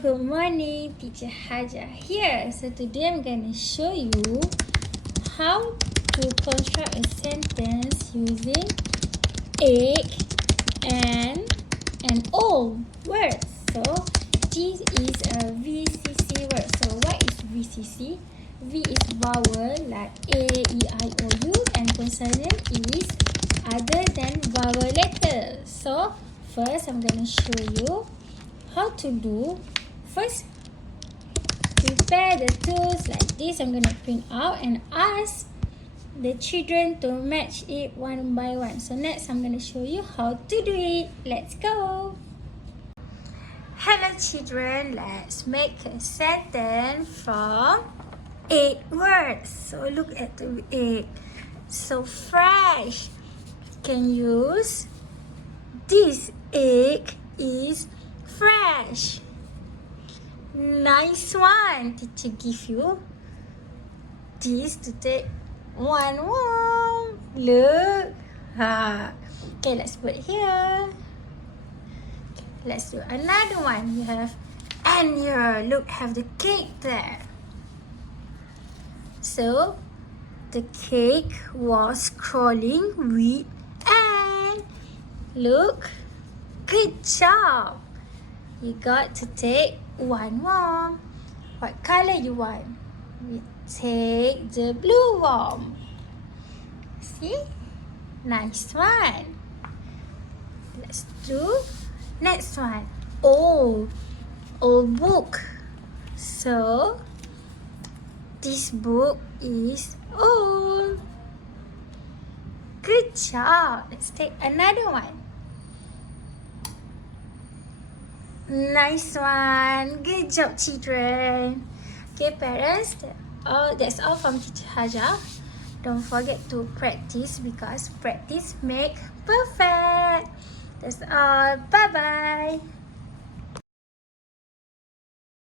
good morning. Teacher Haja here. So today I'm going to show you how to construct a sentence using egg and an O word. So this is a VCC word. So what is VCC? V is vowel like A, E, I, O, U, and consonant is other than vowel letters. So first I'm going to show you how to do. First, prepare the tools like this. I'm going to print out and ask the children to match it one by one. So next, I'm going to show you how to do it. Let's go. Hello children, let's make a sentence from 8 words. So look at the 8. So fresh. Can use this egg is fresh. Nice one. Teacher give you this to take one. Look. Okay, let's put here. Let's do another one. You have and here. Look, have the cake there. So the cake was crawling with and look. Good job. You got to take one more. What color you want? We take the blue one. See? Nice one. Let's do next one. Old book. So this book is old. Good job. Let's take another one. Nice one. Good job, children. Okay, parents, that's all from Teacher Haja. Don't forget to practice because practice makes perfect. That's all. Bye-bye.